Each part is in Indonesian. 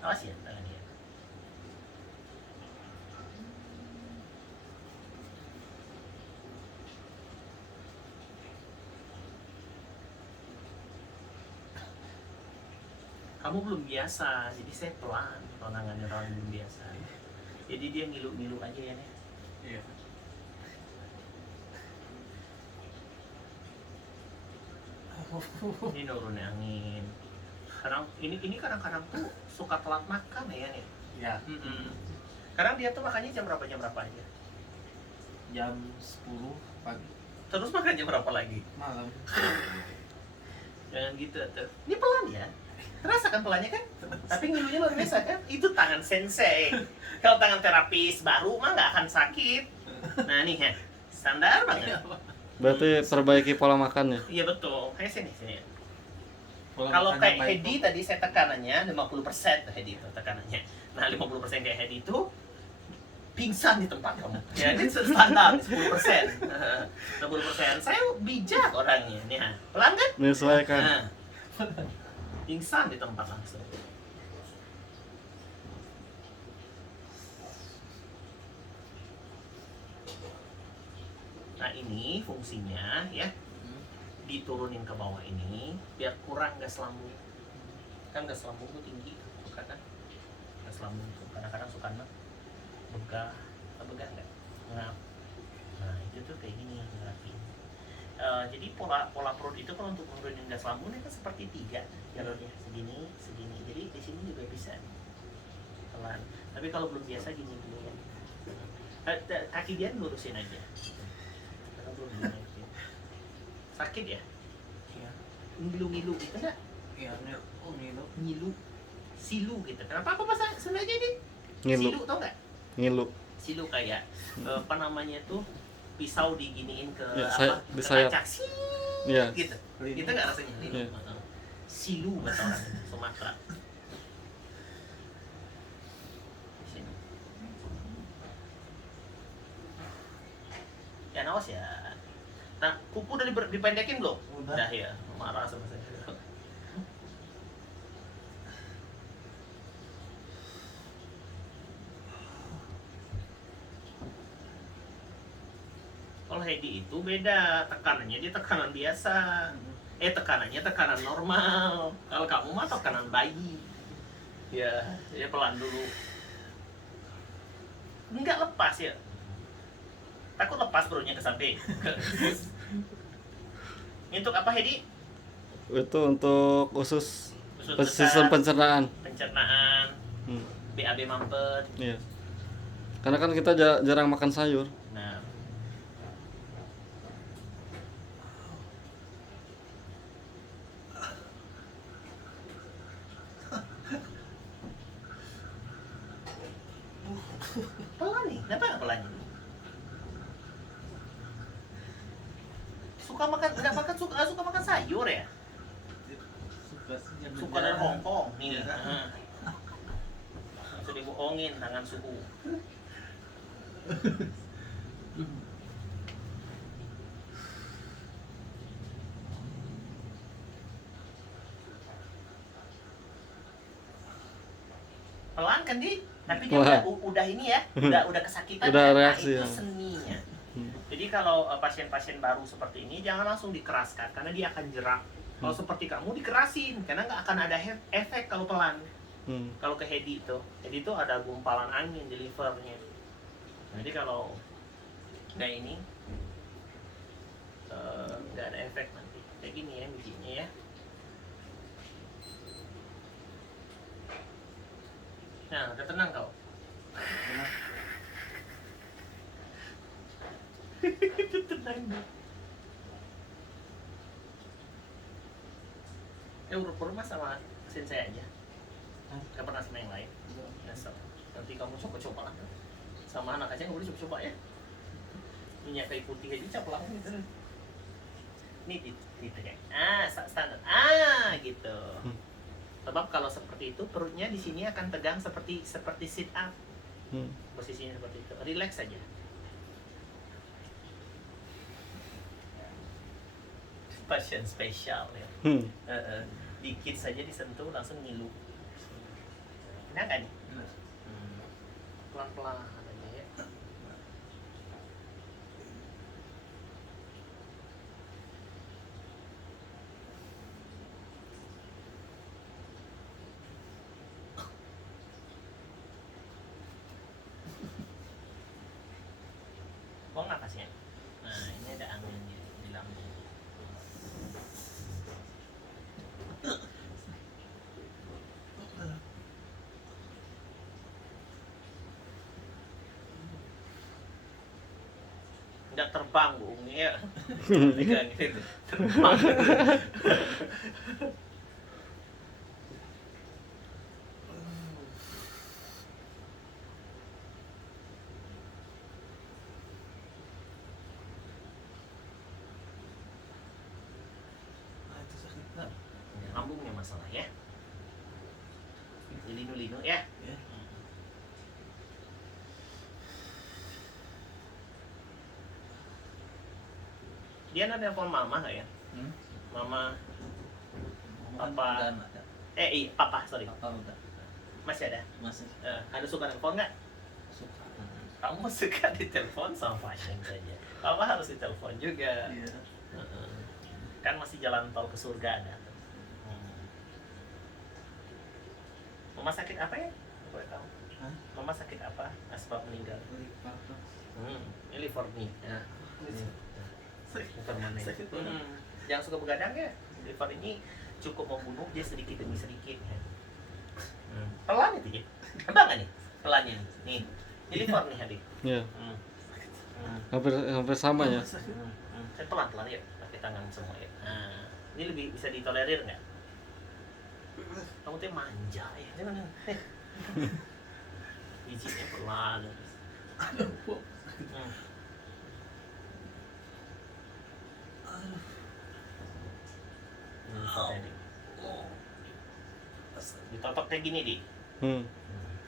Awas ya tangan dia. Kamu belum biasa, jadi saya pelan kalau nanganin orang belum biasa. Jadi dia ngilu-ngilu aja ya nih. Iya. Ini nurunin angin. Kadang ini kadang-kadang tuh suka telat makan ya nih. Ya, Kadang dia tuh makannya jam berapa aja. jam 10 pagi Terus makan jam berapa lagi? malam. Jangan gitu tuh. Ini pelan ya. Terasa kan pelannya kan? Tapi ngilunya luar biasa kan? Itu tangan sensei. Kalau tangan terapis baru mah nggak akan sakit. Nah nih ya, standar banget. Berarti perbaiki pola makannya. Iya betul. Kayak sini. Pola Kalau makan kayak yang baik Hedi tuh, tadi saya tekanannya 50% tuh Hedi itu tekanannya. Nah 50% kayak Hedi itu pingsan di tempat kamu. Ya ini standar 10%. 60%. Saya bijak orangnya. Nih, pelan kan? Menyesuaikan. Nah, pingsan di tempat langsung. Nah ini fungsinya ya, diturunin ke bawah ini biar kurang gas lambung. Kan gas lambung tuh tinggi, suka kan? Gas lambung tuh kadang-kadang suka begah enggak? Ngap. Nah itu tuh kayak gini ngerapi. Jadi pola perut itu kalau untuk menurunin gas lambung itu kan seperti 3 jalurnya, segini. Jadi di sini juga bisa pelan. Tapi kalau belum biasa gini dulu ya. Kaki dia lurusin aja. Karena belum dinaikin. Sakit ya? iya. Ngilu-ngilu gitu enggak? Iya, ngilu. Ngilu. Silu gitu. Kenapa apa bahasa Sundanya ini? Ngilu. Silu tau nggak? Ngilu. Silu kayak apa namanya tuh pisau diginiin ke Ya, apa? Ke disayat. kaca. Sii, Iya. gitu. Linu. Itu nggak rasanya? Linu. Iya. Silu kata orang Sumatera. Di sini. Ya awas ya. Nah, kuku udah dipendekin belum? Udah. Ya. Marah sama saya. Kalau Hedi itu beda, tekanannya dia tekanan biasa. Tekanannya tekanan normal. Kalau kamu mah tekanan bayi. Ya pelan dulu. Enggak lepas ya. Takut lepas perutnya ke samping. Untuk apa Hedi? Itu untuk usus Usus sistem besar, pencernaan. pencernaan, Hmm. BAB mampet. Iya. Karena kan kita jarang makan sayur. Nah, pelan nih, kenapa nggak pelan? Suka makan, nggak suka makan sayur ya? Suka sih jam Suka dari jalan. Hongkong nih. Iya. Itu dibohongin tangan suhu. Pelan kan di? Tapi dia Pelan. udah ini ya, udah kesakitan. Udah kan? reaksi Nah, itu ya. seninya. Hmm. Jadi kalau pasien-pasien baru seperti ini jangan langsung dikeraskan karena dia akan jerak. Kalau seperti kamu dikerasin karena nggak akan ada efek kalau pelan. Hmm. Kalau ke Hedi itu ada gumpalan angin di livernya. Jadi kalau nggak ini nggak ada efek nanti. Kayak gini ya bijinya ya. Nah, udah tenang kau. Tenang. Urut-urut mas sama sensei aja. Gak pernah sama yang lain. Nyesel. Nanti kamu coba-coba lah. Sama anak aja nggak boleh coba-coba ya. Minyak kayu putih aja caplang gitu. Ini gitu kayak. Standar. Gitu. Sebab kalau seperti itu perutnya di sini akan tegang seperti sit up. Posisinya seperti itu. Relax saja. pasien spesial ya. Dikit saja disentuh langsung ngilu. Enak kan? Pelan-pelan aja ya. Buang napasnya. Nah, ini ada anginnya di lambung. Nggak terbang bu ya. Pegang gitu. Terbang. Itu sakit kan? Lambungnya masalah ya. Linu-linu ya. Ya. Dia ada telepon mama nggak ya? Mama, Papa. Udah ada. iya, papa, sorry. Papa udah. Masih ada? Masih Ada suka telepon nggak? suka. Kamu suka ditelepon sama pasien saja. Papa harus ditelepon juga. Iya. Kan masih jalan tol ke surga ada. Mama sakit apa ya? Boleh tahu? Hah? Mama sakit apa? Asbab meninggal. Liver. Ini liver nih. Ya. Liver mana? Sakit banget. Jangan suka begadang ya. Liver ini cukup membunuh dia sedikit demi sedikit ya. Pelan itu ya. Abang nggak nih? Pelannya nih. Nih. Ini liver nih adik. Ya, hampir sama ya. Saya pelan-pelan ya. Pakai tangan semua ya. Nah, ini lebih bisa ditolerir nggak? Kamu tuh manja ya. Jangan. Bijinya pelan. Aduh, Bu. Ditotok kayak gini di. Hmm.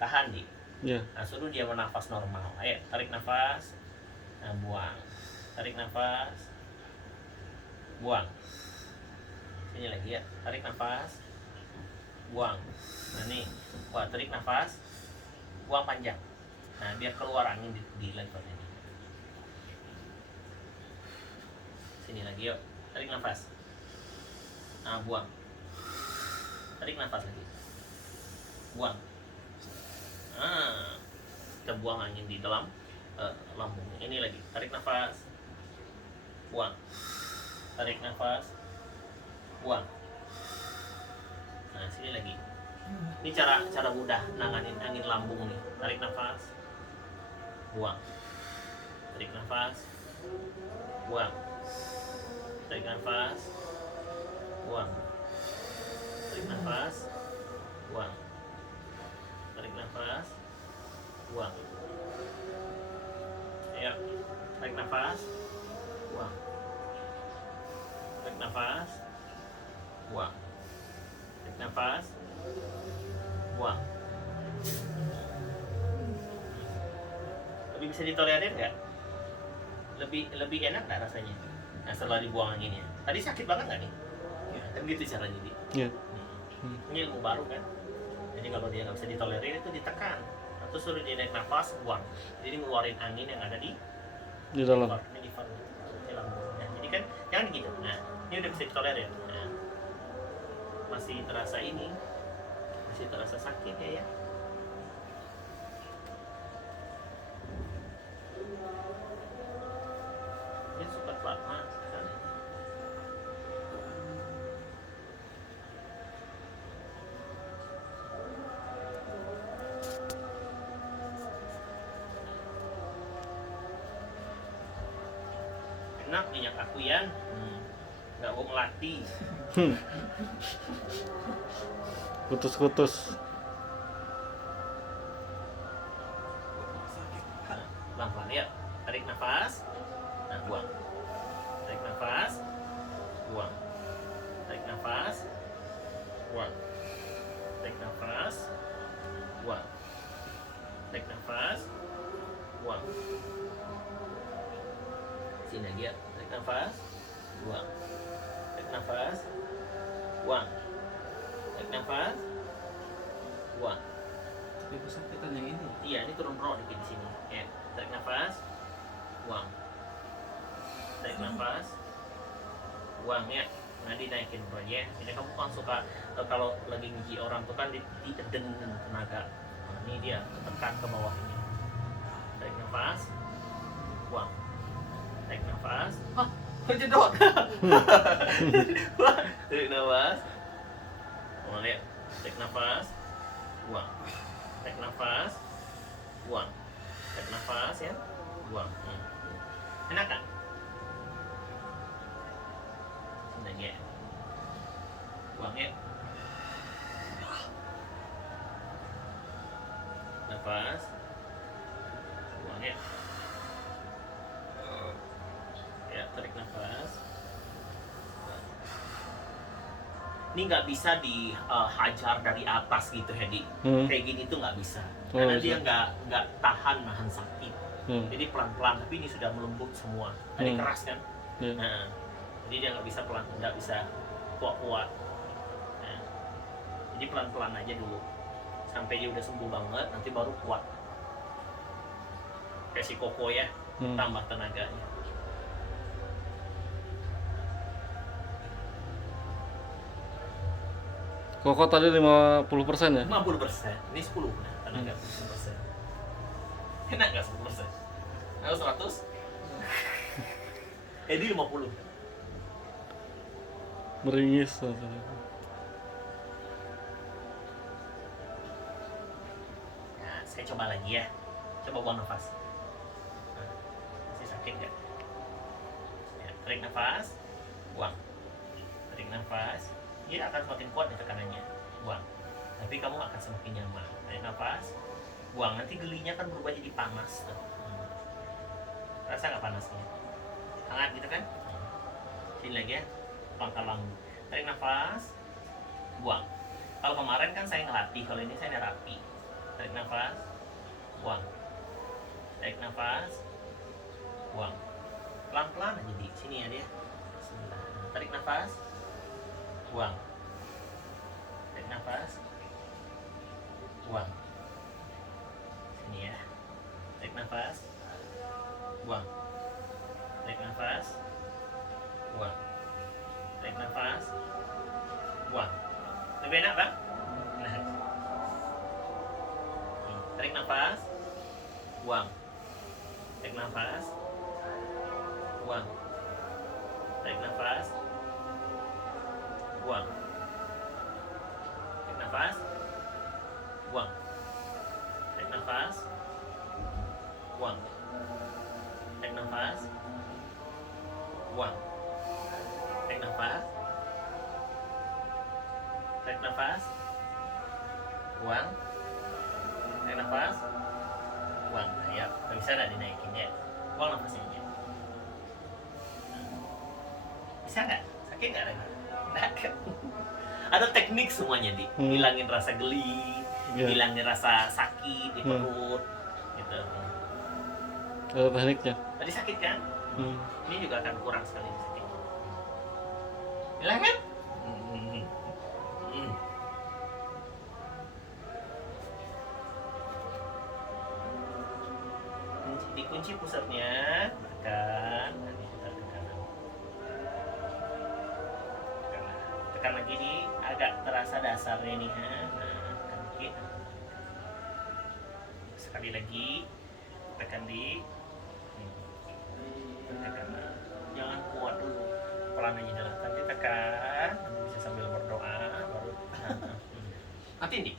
Tahan di. Ya. Nah, suruh dia bernafas normal. Ayo, tarik nafas. Nah, buang. Tarik nafas. Buang. Sini lagi ya. Tarik nafas. Buang. Nah, nih. Wah, tarik nafas. Buang panjang. Nah, biar keluar angin di level ini. Sini lagi yuk. Tarik nafas. Nah, buang. Tarik nafas lagi. Buang. Nah, kita buang angin di dalam lambung. Ini lagi. Tarik nafas. Buang. Tarik nafas. Buang. Nah, sini lagi. Ini cara mudah nanganin angin lambung nih. Tarik nafas. Buang. Tarik nafas. Buang. Tarik nafas. Buang. Tarik nafas. Buang. Tarik nafas. Buang. Ayo. Tarik nafas. Buang. Tarik nafas. Buang. Tarik nafas. Buang. Lebih bisa ditolerir nggak? Lebih enak nggak rasanya? Nah, setelah dibuang anginnya. Tadi sakit banget nggak nih? Ya, kan gitu caranya di. Ya. Ini ilmu baru kan. Jadi kalau dia nggak bisa ditolerir itu ditekan. Atau suruh dia naik nafas, buang. Jadi ngeluarin angin yang ada di Dalam. liver. Ini liver. Ini lambung. Nah, jadi kan jangan gitu. Nah, ini udah bisa ditolerir. Nah, masih terasa ini, masih terasa sakit ya. Dia suka plasma kan. Enak minyak aku ya. Nggak mau ngelatih. Kutus-kutus. Pelan-pelan ya. Tarik nafas. Nah, buang. Tarik nafas. Buang. Tarik nafas. Buang. Tarik nafas. Buang. Tarik nafas. Buang. Sini lagi ya. Tarik nafas. Buang. nafas, buang. Tarik nafas, buang. Tapi kesakitan yang ini. Iya, ini turun roh dikit di sini. Ya, tarik nafas, buang. Tarik nafas, buang ya. Nah, dinaikin bro ya. Ini kamu kan suka kalau lagi ngiji orang tuh kan dieden tenaga. Nah, ini dia tekan ke bawah ini. Tarik nafas, buang. Tarik nafas. Hah, kejedot. Tarik nafas. Buang ya. Tarik nafas, buang. Tarik nafas, buang. Tarik nafas ya, buang. Enak kan? Lagi ya. Buang ya. Nafas, buang ya. Ya, tarik nafas. Ini nggak bisa dihajar dari atas gitu, Hedi. Kayak gini tuh nggak bisa, karena dia nggak tahan nahan sakit. Jadi pelan-pelan, tapi ini sudah melembut semua. Tadi keras kan? Iya. Nah, jadi dia nggak bisa nggak bisa kuat-kuat. Nah, jadi pelan-pelan aja dulu sampai dia udah sembuh banget, nanti baru kuat. Kayak si Koko ya, tambah tenaganya. Koko tadi 50% ya? 50%, ini 10 nah, tenaga 10%. Enak nggak 10%? Nah, 100? Di 50. Meringis. Nah, saya coba lagi ya. Coba buang nafas. Nah, masih sakit nggak? Ya, tarik nafas, buang. Tarik nafas. Dia akan semakin kuat nih tekanannya. Buang. Tapi kamu akan semakin nyaman. Tarik nafas, buang. Nanti gelinya kan berubah jadi panas. Rasa nggak panasnya? Hangat gitu kan? Sini lagi ya. Pangkalang. Tarik nafas, buang. Kalau kemarin kan saya ngelatih, kalau ini saya nerapi. Tarik nafas, buang. Tarik nafas, buang. Pelan-pelan aja di sini ya dia. Tarik nafas, buang. Tarik nafas, buang. Sini ya. Tarik nafas, buang. Tarik nafas, buang. Tarik nafas, buang. Lebih enak bang? Nah. Tarik nafas, buang. Tarik nafas, buang. Tarik nafas, buang. Tarik nafas, buang. Tarik nafas, buang. Tarik nafas, buang. Tarik nafas, tarik nafas, buang. Tarik nafas, buang. Ya, nggak bisa nggak dinaikin ya. Buang nafasnya aja. Bisa nggak? Sakit nggak lagi? Nggak kan? Ada teknik semuanya di, hilangin rasa geli, hilangin rasa sakit di perut, gitu. Ada tekniknya. Tadi sakit kan? Ini juga akan kurang sekali sakit. Hilang kan? Dikunci pusatnya, tekan, nanti kita tekan. Tekan lagi nih, agak terasa dasarnya nih, nah, tekan dikit. Sekali lagi, tekan di, tekan, jangan kuat dulu, pelan aja jalan. Nanti tekan, nanti bisa sambil berdoa, baru. Nanti nih.